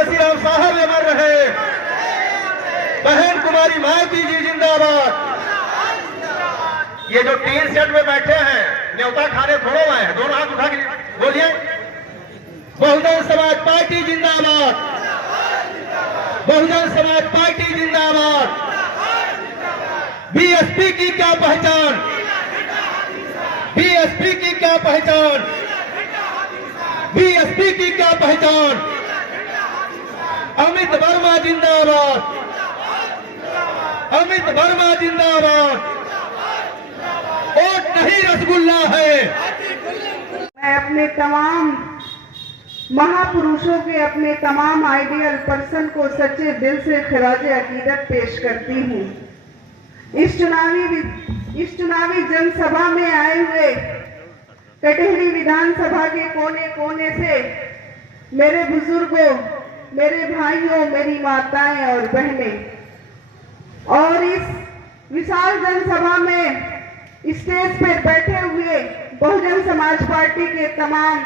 काशीराम साहब अमर रहे, बहन कुमारी मायावती जी जिंदाबाद। ये जो टीन सेट में बैठे हैं न्योता खाने थोड़े हुए हैं, दोनों हाथ उठा के बोलिए बहुजन समाज पार्टी जिंदाबाद, बहुजन समाज पार्टी जिंदाबाद। बीएसपी की क्या पहचान, बीएसपी की क्या पहचान, बीएसपी की क्या पहचान। अमित वर्मा जिंदाबाद, अमित वर्मा जिंदाबाद। वोट नहीं रसगुल्ला है। मैं अपने तमाम महापुरुषों के, अपने तमाम आइडियल पर्सन को सच्चे दिल से खराजे अकीदत पेश करती हूँ। इस चुनावी जनसभा में आए हुए कटहरी विधानसभा के कोने कोने से मेरे बुजुर्गों, मेरे भाइयों, मेरी माताएं और बहनें, और इस विशाल जनसभा में स्टेज पर बैठे हुए बहुजन समाज पार्टी के तमाम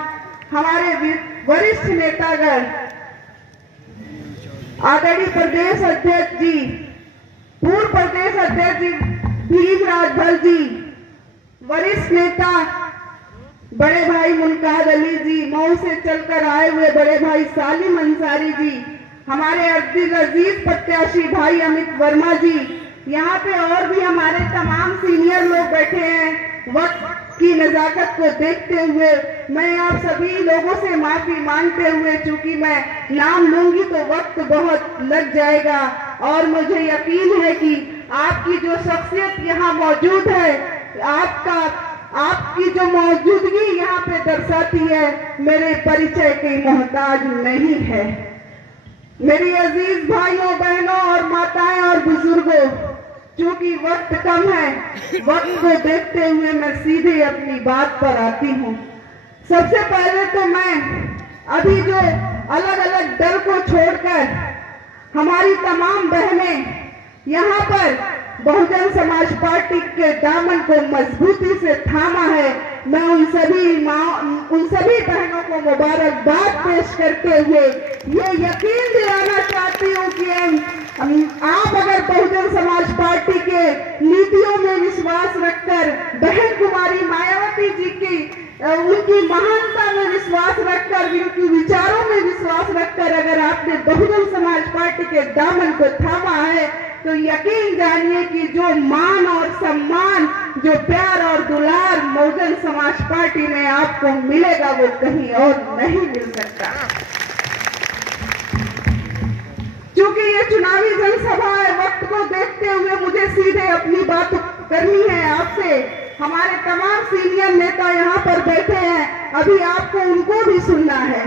हमारे वरिष्ठ नेतागण, आदरणीय प्रदेश अध्यक्ष जी, पूर्व प्रदेश अध्यक्ष जी भीमराज भल जी, वरिष्ठ नेता बड़े भाई मुनकाद अली जी, मऊ से चलकर आए हुए बड़े भाई सालिम अंसारी जी, हमारे अजीज प्रत्याशी भाई अमित वर्मा जी, यहाँ पे और भी हमारे तमाम सीनियर लोग बैठे हैं। वक्त की नजाकत को देखते हुए मैं आप सभी लोगों से माफी मांगते हुए, चूंकि मैं नाम लूंगी तो वक्त बहुत लग जाएगा, और मुझे यकीन है कि आपकी जो शख्सियत यहाँ मौजूद है, आपकी जो मौजूदगी यहाँ पे दर्शाती है, मेरे परिचय की मोहताज नहीं है। मेरी अजीज भाइयों, बहनों और माताएं और बुजुर्गों, चूंकि वक्त कम है, वक्त को देखते हुए मैं सीधे अपनी बात पर आती हूँ। सबसे पहले तो मैं अभी जो अलग अलग दल को छोड़कर हमारी तमाम बहनें यहाँ पर बहुजन समाज पार्टी के दामन को मजबूती से थामा है, मैं उन सभी बहनों को मुबारकबाद पेश करते हुए ये यकीन दिलाना चाहती हूँ कि आप अगर बहुजन समाज पार्टी के नीतियों में विश्वास रखकर, बहन कुमारी मायावती जी की उनकी महानता में विश्वास रखकर, उनके विचारों में विश्वास रखकर अगर आपने बहुजन समाज पार्टी के दामन को थामा है, तो यकीन जानिए कि जो मान और सम्मान, जो प्यार और दुलार बहुजन समाज पार्टी में आपको मिलेगा, वो कहीं और नहीं मिल सकता। क्योंकि ये चुनावी जनसभा है, वक्त को देखते हुए मुझे सीधे अपनी बात करनी है आपसे। हमारे तमाम सीनियर नेता यहाँ पर बैठे हैं, अभी आपको उनको भी सुनना है,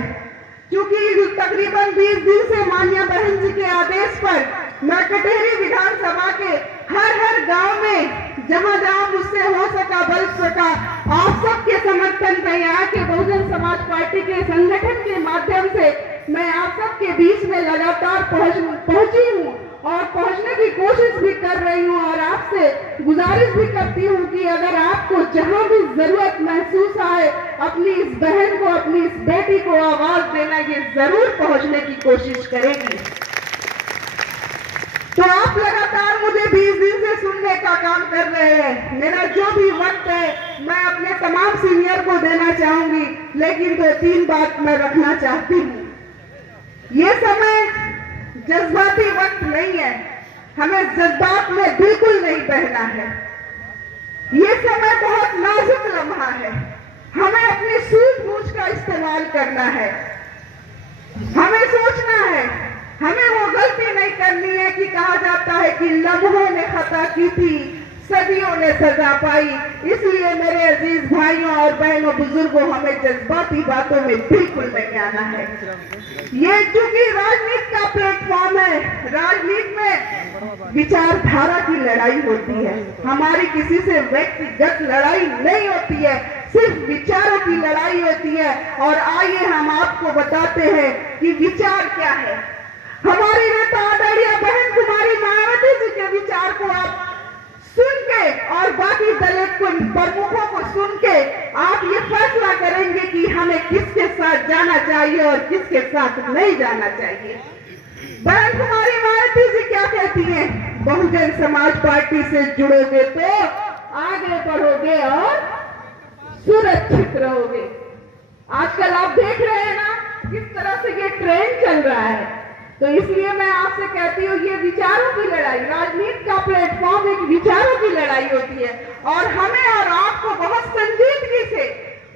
क्योंकि तकरीबन 20 दिन से मान्या बहन जी के आदेश पर मैं कटहरी विधानसभा के हर गांव में जहां मुझसे हो सका, बल सका, आप सबके समर्थन में यहाँ के बहुजन समाज पार्टी के संगठन के माध्यम से मैं आप सबके बीच में लगातार पहुंची हूँ और पहुंचने की कोशिश भी कर रही हूँ, और आपसे गुजारिश भी करती हूँ कि अगर आपको जहां भी जरूरत महसूस आए, अपनी इस बहन को, अपनी इस बेटी को आवाज देना, ये जरूर पहुंचने की कोशिश करेगी। तो आप लगातार मुझे 20 दिन से सुनने का काम कर रहे हैं। मेरा जो भी वक्त है मैं अपने तमाम सीनियर को देना चाहूंगी, लेकिन 2-3 बात मैं रखना चाहती हूँ। ये समय जज्बाती वक्त नहीं है, हमें जज्बात में बिल्कुल नहीं बहना है। ये समय बहुत नाजुक लम्हा है, हमें अपनी सूझबूझ का इस्तेमाल करना है। हमें सोचना है, हमें वो गलती नहीं करनी है कि कहा जाता है कि लम्हों ने खता की थी, सदियों ने सजा पाई। इसलिए मेरे अजीज भाइयों और बहनों, बुजुर्गों, हमें जज्बाती बातों में बिल्कुल नहीं आना है। ये चूंकि राजनीति का प्लेटफॉर्म है, राजनीति में विचारधारा की लड़ाई होती है, हमारी किसी से व्यक्तिगत लड़ाई नहीं होती है, सिर्फ विचारों की लड़ाई होती है। और आइए हम आपको बताते हैं कि विचार क्या है। हमारी नेता आदरणीय बहन कुमारी मायावती जी के विचार को आप सुन के और बाकी दलित प्रमुखों को सुन के आप ये फैसला करेंगे कि हमें किसके साथ साथ जाना चाहिए और किसके साथ नहीं जाना चाहिए। बहन कुमारी मायावती जी क्या कहती हैं? बहुजन समाज पार्टी से जुड़ोगे तो आगे बढ़ोगे और सुरक्षित रहोगे। आजकल आप देख रहे हैं ना किस तरह से ये ट्रेंड चल रहा है, तो इसलिए मैं आपसे कहती हूँ ये विचारों की लड़ाई, राजनीति का प्लेटफॉर्म एक विचारों की लड़ाई होती है और हमें और आपको बहुत संजीदगी से,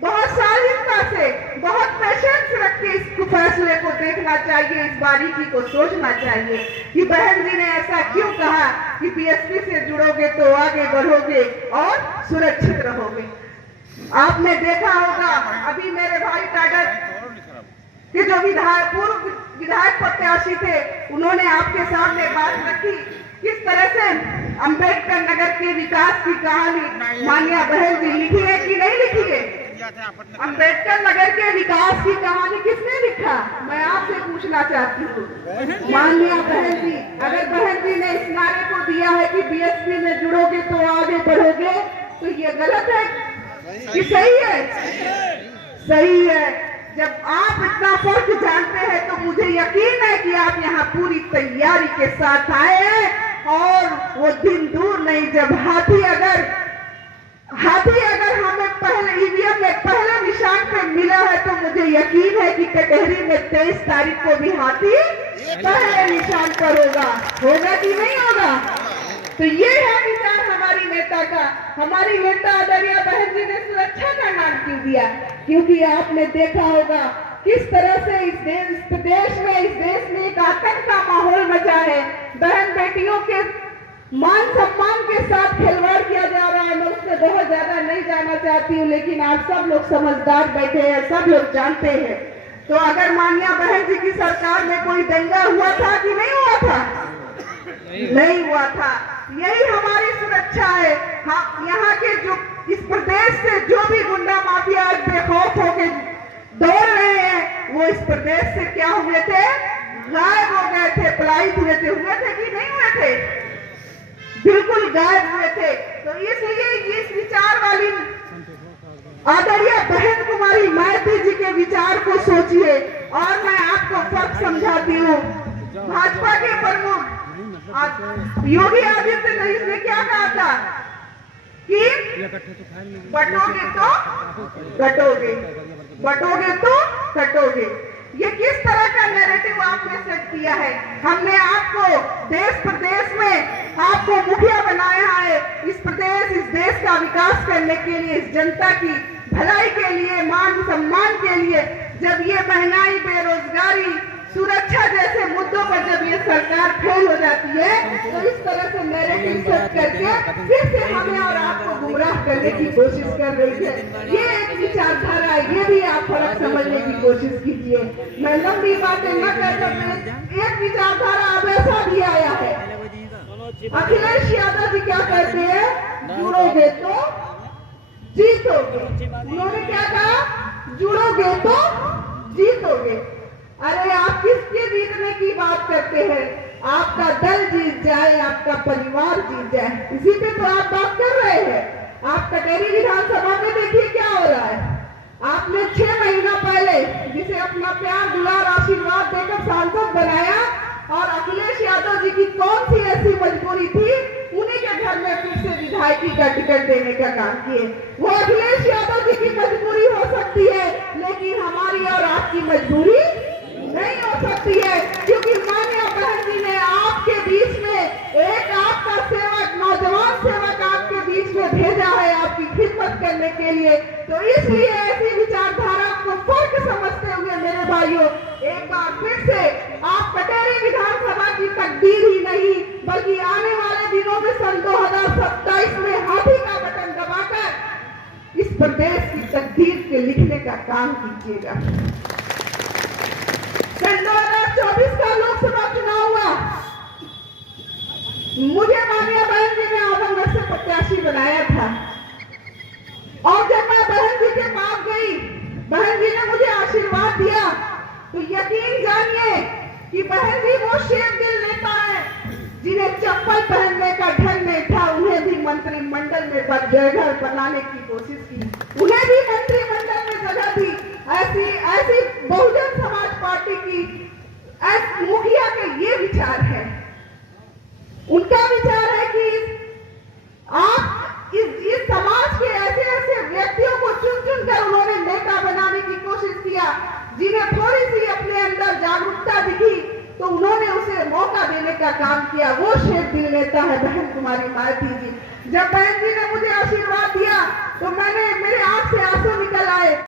बहुत शालीनता से, बहुत पेशेंस रख के इस फैसले को देखना चाहिए, इस बारीकी को सोचना चाहिए कि बहन जी ने ऐसा क्यों कहा कि बीएसपी से जुड़ोगे तो आगे बढ़ोगे और सुरक्षित रहोगे। आपने देखा होगा अभी मेरे भाई टाटा के जो पूर्व विधायक प्रत्याशी थे, उन्होंने आपके सामने बात रखी किस तरह से अंबेडकर नगर के विकास की कहानी मान्या बहन जी लिखी है कि नहीं लिखी है? अंबेडकर नगर के विकास की कहानी किसने लिखा? मैं आपसे पूछना चाहती हूँ मान्या बहन जी। अगर बहन जी ने इस नारे को दिया है कि बीएसपी में जुड़ोगे तो आगे बढ़ोगे, तो ये गलत है कि सही है? सही है। जब आप इतना फर्क जानते हैं तो मुझे यकीन है कि आप यहाँ पूरी तैयारी के साथ आए हैं और वो दिन दूर नहीं जब हाथी अगर हमें पहले ईवीएम में पहले निशान पे मिला है तो मुझे यकीन है कि कटहरी में 23 तारीख को भी हाथी पहले निशान पर होगा कि नहीं होगा? तो ये है विचार हमारी नेता का। हमारी नेता आदरणीय बहन जी ने सुरक्षा का नाम क्यों दिया? क्योंकि आपने देखा होगा किस तरह से इस देश में एक आतंक का माहौल मचा है। बहन बेटियों के मान सम्मान के साथ खिलवाड़ किया जा रहा है। मैं उससे बहुत ज्यादा नहीं जाना चाहती हूँ, लेकिन आप सब लोग समझदार बैठे हैं, सब लोग जानते हैं। तो अगर मान्या बहन जी की सरकार में कोई दंगा हुआ था कि नहीं हुआ था? नहीं हुआ था। यही हमारी सुरक्षा है। हाँ, यहाँ के जो इस प्रदेश से जो भी गुंडा माफिया आज बेखौफ होके दौड़ रहे हैं, वो इस प्रदेश से क्या हुए थे? गायब हो गए थे, पलायित हुए थे कि नहीं हुए थे? बिल्कुल गायब हुए थे। तो इसलिए इस विचार वाली आदरणीय बहन कुमारी मायावती जी के विचार को सोचिए। और मैं आपको फर्क समझाती हूँ। भाजपा के प्रमुख योगी आदित्यनाथ ने क्या कहा था कि बटोगे तो कटोगे, बटोगे तो कटोगे। ये किस तरह का नैरेटिव आपने सेट किया है? हमने आपको देश प्रदेश में आपको मुखिया बनाया है। इस देश का विकास करने के लिए, इस जनता की भलाई के लिए, मान सम्मान के लिए। जब ये महंगाई, बेरोजगारी, सुरक्षा जैसे मुद्दों पर जब ये सरकार फेल हो जाती है, तो इस तरह से नैरेटिव सेट करके फिर से हमें और आपको गुमराह करने की कोशिश कर रही है। ये एक विचारधारा है, ये भी आप फर्क समझने की कोशिश कीजिए। मैं लंबी बातें न करके एक विचारधारा अब ऐसा भी आया है। अखिलेश यादव जी क्या कहते हैं? जुड़ोगे तो जीतोगे। उन्होंने क्या कहा? जुड़ोगे तो जीतोगे। अरे आप किसके जीतने की बात करते हैं? आपका दल जीत जाए, आपका परिवार जीत जाए, इसी पे तो आप बात कर रहे हैं। आप कटेरी विधानसभा में देखिए क्या हो रहा है। आपने 6 महीना पहले जिसे अपना प्यार, दुलार, आशीर्वाद देकर सांसद बनाया, और अखिलेश यादव जी की कौन सी ऐसी मजबूरी थी, उन्हीं के घर में फिर से विधायकी का टिकट देने का काम किए। वो अखिलेश यादव जी की मजबूरी हो सकती है, लेकिन हमारी और आपकी मजबूरी नहीं हो सकती है। क्योंकि मान्य बहन जी ने आपके बीच में एक आपका सेवक, नौजवान सेवक आपके बीच में भेजा है आपकी खिदमत करने के लिए। तो इसलिए ऐसी विचारधारा को फर्क समझते हुए मेरे भाइयों, एक बार फिर से आप कटेरी विधानसभा की तकदीर ही नहीं, बल्कि आने वाले दिनों में सन 2027 में हाथी का बटन दबाकर इस प्रदेश की तकदीर के लिखने का काम कीजिएगा। सन 2024 का लोकसभा चुनाव हुआ, मुझे मान्या बहन जी ने आजमगढ़ से प्रत्याशी बनाया था, और जब मैं बहन जी के पास गई, बहन जी ने मुझे आशीर्वाद दिया, तो यकीन जानिए कि बहन जी वो शेर दिल नेता है जिन्हें चप्पल पहनने का ढंग नहीं था। उन्हें भी मंत्रिमंडल में जगह बनाने की कोशिश की, उन्हें भी मंत्रिमंडल में जगह दी। ऐसी बहुजन समाज पार्टी की मुखिया के ये विचार है। उनका विचार है कि आप इस समाज के ऐसे ऐसे व्यक्तियों को चुन चुन कर उन्होंने नेता बनाने की कोशिश किया, जिन्हें थोड़ी सी अपने अंदर जागरूकता दिखी तो उन्होंने उसे मौका देने का काम किया। वो शेर दिल नेता है बहन कुमारी मालती जी। जब बहन जी ने मुझे आशीर्वाद दिया तो मेरे आंख से आंसू निकल आए।